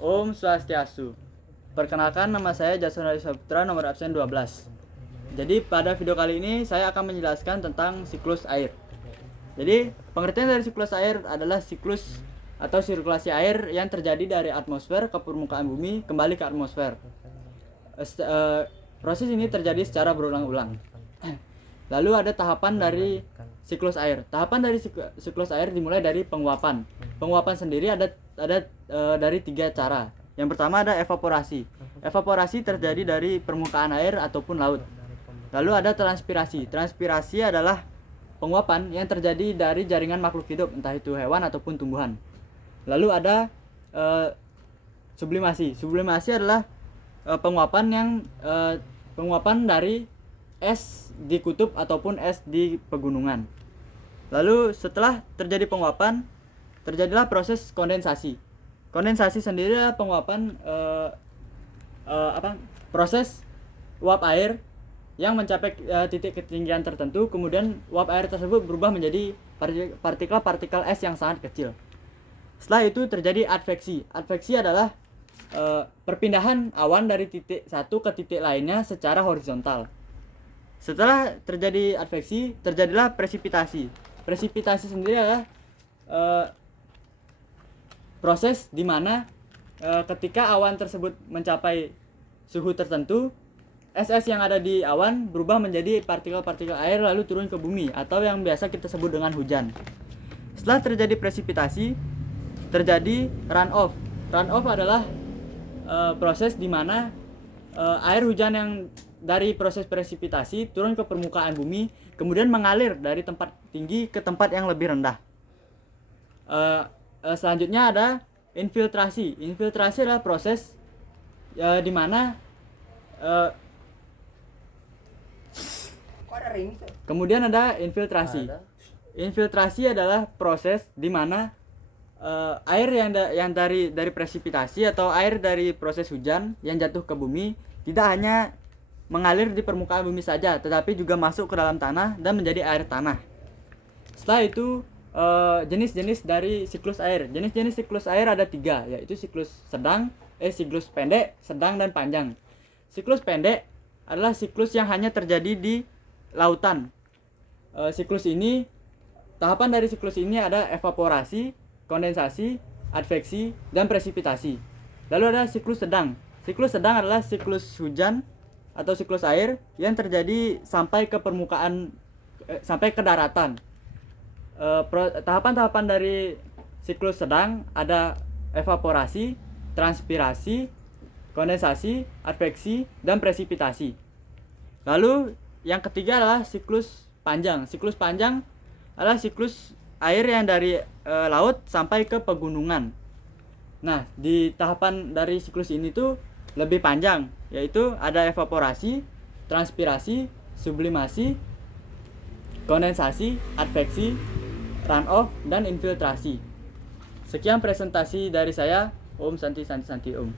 Om Swastiastu. Perkenalkan, nama saya Jason Adi Saputra, nomor absen 12. Jadi pada video kali ini saya akan menjelaskan tentang siklus air. Jadi pengertian dari siklus air adalah siklus atau sirkulasi air yang terjadi dari atmosfer ke permukaan bumi kembali ke atmosfer. Proses ini terjadi secara berulang-ulang. Lalu ada tahapan dari siklus air. Tahapan dari siklus air dimulai dari penguapan. Penguapan sendiri ada dari 3 cara. Yang pertama ada evaporasi. Evaporasi terjadi dari permukaan air ataupun laut. Lalu ada transpirasi. Transpirasi adalah penguapan yang terjadi dari jaringan makhluk hidup, entah itu hewan ataupun tumbuhan. Lalu ada sublimasi. Sublimasi adalah penguapan dari es di kutub ataupun es di pegunungan. Lalu setelah terjadi penguapan, terjadilah proses kondensasi. Kondensasi sendiri adalah penguapan proses uap air yang mencapai titik ketinggian tertentu, kemudian uap air tersebut berubah menjadi partikel-partikel es yang sangat kecil. Setelah itu terjadi adveksi. Adveksi adalah perpindahan awan dari titik satu ke titik lainnya secara horizontal. Setelah terjadi adveksi, terjadilah presipitasi. Presipitasi sendiri adalah proses di mana ketika awan tersebut mencapai suhu tertentu, es-es yang ada di awan berubah menjadi partikel-partikel air lalu turun ke bumi atau yang biasa kita sebut dengan hujan. Setelah terjadi presipitasi, terjadi runoff. Runoff adalah proses di mana air hujan yang dari proses presipitasi turun ke permukaan bumi kemudian mengalir dari tempat tinggi ke tempat yang lebih rendah. Selanjutnya ada infiltrasi. Infiltrasi adalah proses di mana kemudian ada infiltrasi. Infiltrasi adalah proses di mana air yang dari presipitasi atau air dari proses hujan yang jatuh ke bumi tidak hanya mengalir di permukaan bumi saja, tetapi juga masuk ke dalam tanah dan menjadi air tanah. Setelah itu jenis-jenis dari siklus air. Jenis-jenis siklus air ada 3, yaitu siklus siklus pendek, sedang, dan panjang. Siklus pendek adalah siklus yang hanya terjadi di lautan. Tahapan dari siklus ini ada evaporasi, kondensasi, adveksi, dan presipitasi. Lalu ada siklus sedang. Siklus sedang adalah siklus hujan atau siklus air yang terjadi sampai ke permukaan, sampai ke daratan. Tahapan-tahapan dari siklus sedang ada evaporasi, transpirasi, kondensasi, adveksi, dan presipitasi. Lalu yang ketiga adalah siklus panjang. Siklus panjang adalah siklus air yang dari laut sampai ke pegunungan. Nah, di tahapan dari siklus ini tuh lebih panjang, yaitu ada evaporasi, transpirasi, sublimasi, kondensasi, adveksi, runoff, dan infiltrasi. Sekian presentasi dari saya. Om Santi Santi Santi Om.